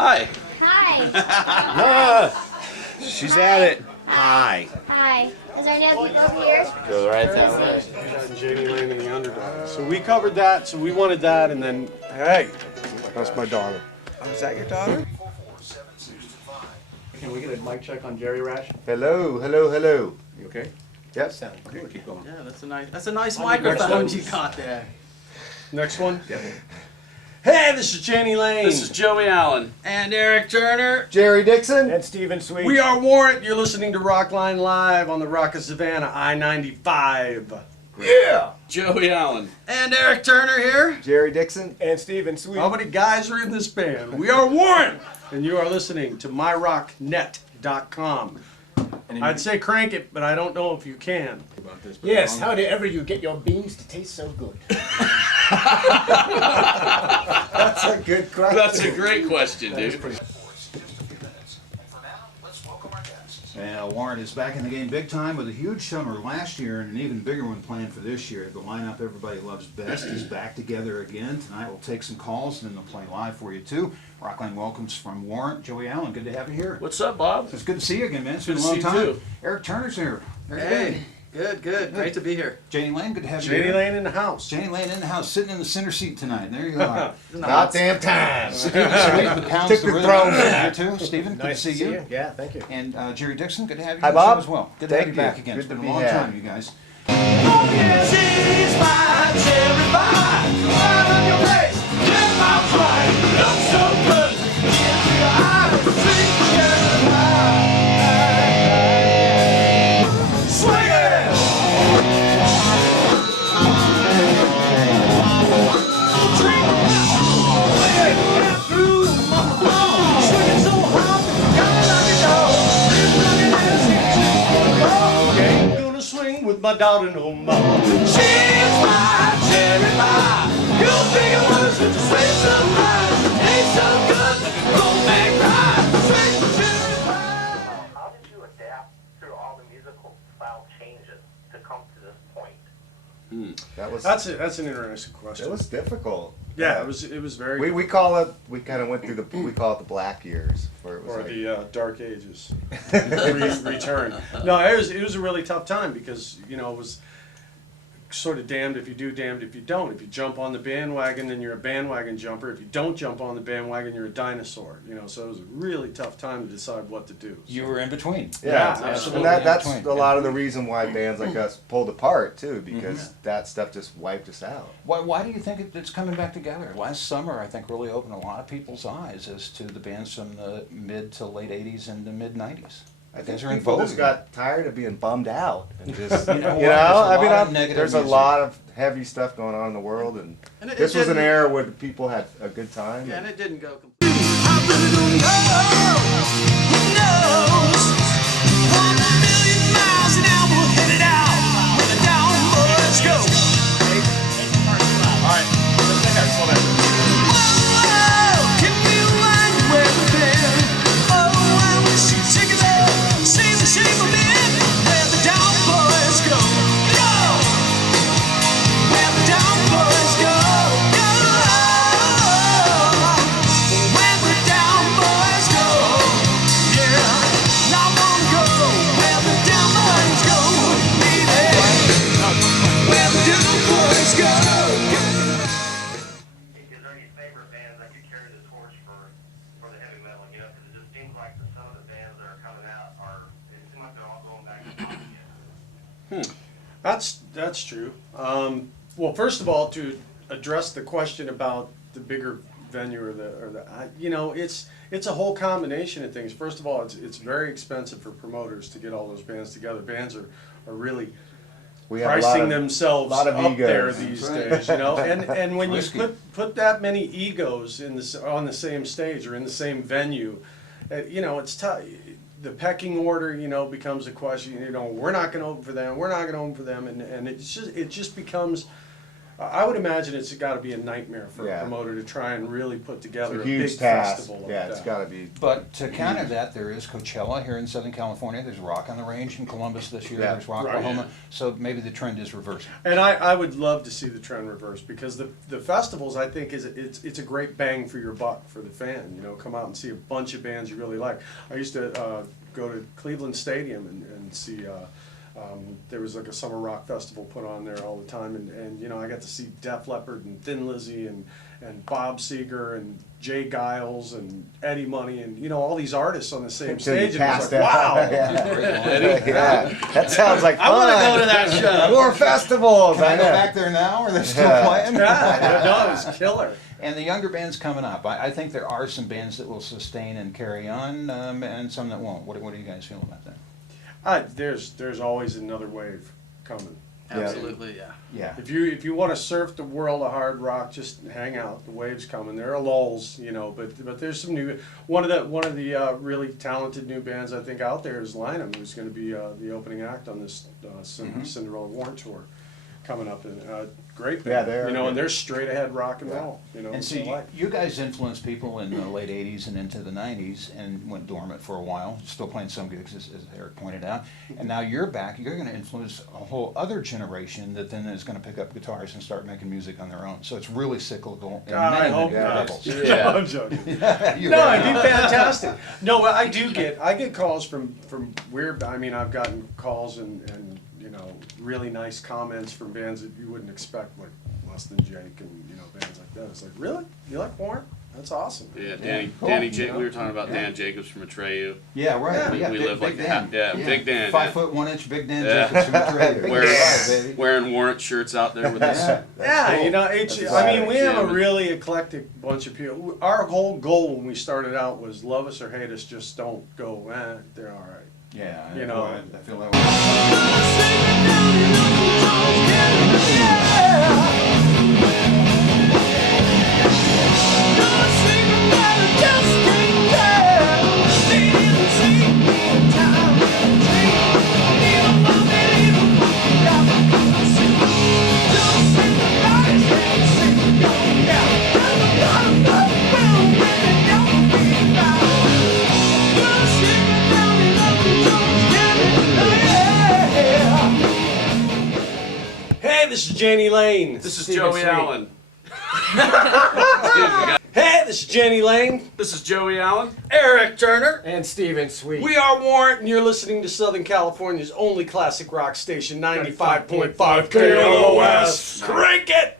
Hi. Hi. She's at it. Hi. Hi. Is there no people here? Go right that way. Jani Lane and the Underdog. So we covered that, so we wanted that, and then, hey, that's my daughter. Oh, is that your daughter? Can we get a mic check on Jerry Rash? Hello, hello, hello. You okay? Yep. Sound good. Keep going. Yeah, that's a nice microphone one. you got there. Next one. Yep. Hey, this is Jani Lane. This is Joey Allen. And Eric Turner. Jerry Dixon. And Stephen Sweet. We are Warrant. You're listening to Rockline Live on the Rock of Savannah, I-95. Yeah. Joey Allen. And Eric Turner here. Jerry Dixon. And Stephen Sweet. How many guys are in this band? We are Warrant. And you are listening to myrocknet.com. I'd say crank it, but I don't know if you can. Yes, how did ever you get your beans to taste so good? That's a good question. That's a great question, dude. And Warrant is back in the game big time with a huge summer last year and an even bigger one planned for this year. The lineup everybody loves best is back together again. Tonight we'll take some calls and then they'll play live for you too. Rockline welcomes from Warrant. Joey Allen, good to have you here. What's up, Bob? It's good to see you again, man. It's been a Good to long see time. you too. Eric Turner's here. There you Hey. Good. Great to be here. Jani Lane, good to have you Jani here. Lane in the house. Jani Lane in the house, sitting in the center seat tonight. There you are. About damn time. Stephen Sweet, the pounds Took the the rhythm throne here back. too. Stephen, good to see you. Yeah, thank you. And Jerry Dixon, good to have you Hi, on the show Bob. as well. Good to Thank have you back you. again. Good It's to been a be long here. time, you guys. Ain't gonna swing with my daughter no more. How did you adapt through all the musical style changes to come to this point? That's an interesting question. It was difficult. Yeah, it was very. We call it. We kind of went through we call it the black years, where it was Or like, the Dark Ages return. No, it was a really tough time because it was sort of damned if you do, damned if you don't. If you jump on the bandwagon, then you're a bandwagon jumper. If you don't jump on the bandwagon, you're a dinosaur. So it was a really tough time to decide what to do. You were in between. Yeah, and absolutely. that's in a between. lot of the reason why bands like us pulled apart too, because that stuff just wiped us out. Why do you think it's coming back together? Last summer, I think, really opened a lot of people's eyes as to the bands from the mid to late 80s and the mid 90s. I think Guys are in people vogue just again. got tired of being bummed out and just You know what? There's a lot of negative there's a music. lot of heavy stuff going on in the world, and And it this was an didn't- era where the people had a good time. Yeah, and and- it didn't go completely. Is there any favorite bands that you carry the torch for the heavy metal? Because it just seems like some of the bands that are coming out it seems like they're all going back to pop again. That's true. Well, first of all, to address the question about the bigger venue it's a whole combination of things. First of all, it's very expensive for promoters to get all those bands together. Bands are really We have pricing themselves lot of up there egos. these That's days, and when you Risky. put that many egos on the same stage or in the same venue, it's tough. The pecking order, becomes a question. We're not going to open for them. We're not going to open for them, and it just becomes I would imagine it's got to be a nightmare for Yeah. a promoter to try and really put together It's a a huge big task. festival like Yeah, that. it's got to be. But to counter that, there is Coachella here in Southern California. There's Rock on the Range in Columbus this year. Yeah. There's Rock Right. Oklahoma. So maybe the trend is reversing. And I would love to see the trend reverse because the festivals, I think, it's a great bang for your buck for the fan. You know, come out and see a bunch of bands you really like. I used to go to Cleveland Stadium and see. There was like a summer rock festival put on there all the time, and you know, I got to see Def Leppard and Thin Lizzy and Bob Seger and Jay Giles and Eddie Money and you know all these artists on the same Until you stage. And it was passed like, out. wow. Yeah, that sounds like fun. I want to go to that show. More festivals. Can I go know. back there now, or they're still Yeah. playing? Yeah, no, it was killer. And the younger bands coming up. I think there are some bands that will sustain and carry on, and some that won't. What do you guys feel about that? There's always another wave coming. Absolutely, yeah. Yeah. If you want to surf the world of hard rock, just hang out. The wave's coming. There are lulls, you know, but there's some new. One of the really talented new bands I think out there is Lynam, who's going to be the opening act on this Cinderella Warrant tour coming up. And great band, Yeah, they're- you know, and they're straight ahead rock and roll, you know. And which see, I like. you guys influenced people in the late 80s and into the 90s and went dormant for a while, still playing some gigs, as Eric pointed out. And now you're back, you're going to influence a whole other generation that then is going to pick up guitars and start making music on their own. So it's really cyclical in God, I many, hope many not. levels. Yeah. I'm joking. You're No, right. it'd be fantastic. No, but I get calls from weird. I mean, I've gotten calls and you know really nice comments from bands that you wouldn't expect, like Less Than Jake and you know bands like that. It's like, really? You like Warrant? That's awesome. Yeah, Danny, Cool. we were talking about Dan Jacobs from Atreyu. Yeah, right. We- Yeah, we big, live big like Dan. that. Yeah, Big Dan, 5 yeah. foot 1 inch Big Dan Yeah. Jacobs from Atreyu. Big Wearing, guy, baby. wearing Warrant shirts out there with us. Yeah. Yeah, cool. you know, it's. That's I mean, right. we have a Yeah. really eclectic bunch of people. Our whole goal when we started out was love us or hate us, just don't go. They're all right. Yeah, You know. I feel that way. Hey, this is Jani Lane. This is Steven Joey Sweet. Allen. Dude, we got- Hey, this is Jani Lane. this is Joey Allen. Eric Turner. And Steven Sweet. We are Warrant, and you're listening to Southern California's only classic rock station, 95.5 KLOS. Crank it!